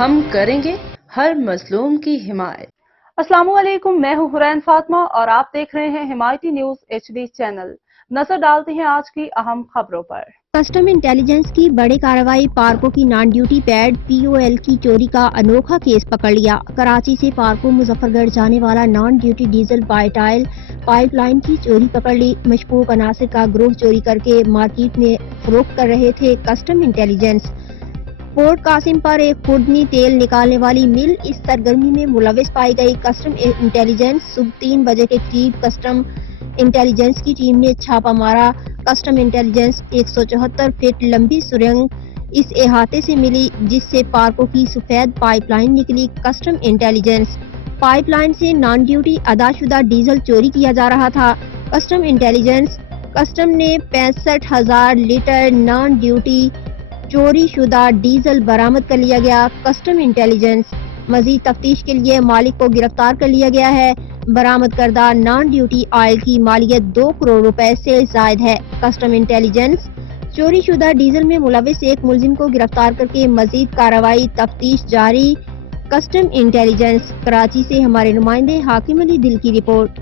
ہم کریں گے ہر مظلوم کی حمایت۔ السلام علیکم، میں ہوں حرین فاطمہ اور آپ دیکھ رہے ہیں حمایتی نیوز HD چینل۔ نظر ڈالتے ہیں آج کی اہم خبروں پر۔ کسٹم انٹیلیجنس کی بڑی کارروائی، پارکو کی نان ڈیوٹی پیڈ POL کی چوری کا انوکھا کیس پکڑ لیا۔ کراچی سے پارکو مظفر گڑھ جانے والا نان ڈیوٹی ڈیزل بائیٹائل پائپ لائن کی چوری پکڑ لی۔ مشکوک عناصر کا گروہ چوری کرکے مارکیٹ میں فروخت کر رہے تھے۔ کسٹم انٹیلیجنس پورٹ قاسم پر ایک خوردنی تیل نکالنے والی مل اس سرگرمی میں ملوث پائی گئی۔ کسٹم انٹیلیجنس صبح 3 بجے کے قریب کسٹم انٹیلیجنس کی ٹیم نے چھاپہ مارا۔ کسٹم انٹیلیجنس 174 فٹ لمبی سرنگ اس احاطے سے ملی جس سے پارکو کی سفید پائپ لائن نکلی۔ کسٹم انٹیلیجنس پائپ لائن سے نان ڈیوٹی ادا شدہ ڈیزل چوری کیا جا رہا تھا۔ کسٹم نے 65,000 لیٹر نان ڈیوٹی چوری شدہ ڈیزل برآمد کر لیا گیا۔ کسٹم انٹیلیجنس مزید تفتیش کے لیے مالک کو گرفتار کر لیا گیا ہے۔ برآمد کردہ نان ڈیوٹی آئل کی مالیت 2 کروڑ روپے سے زائد ہے۔ کسٹم انٹیلیجنس چوری شدہ ڈیزل میں ملوث ایک ملزم کو گرفتار کرکے مزید کارروائی تفتیش جاری۔ کسٹم انٹیلیجنس کراچی سے ہمارے نمائندے حاکم علی دل کی رپورٹ۔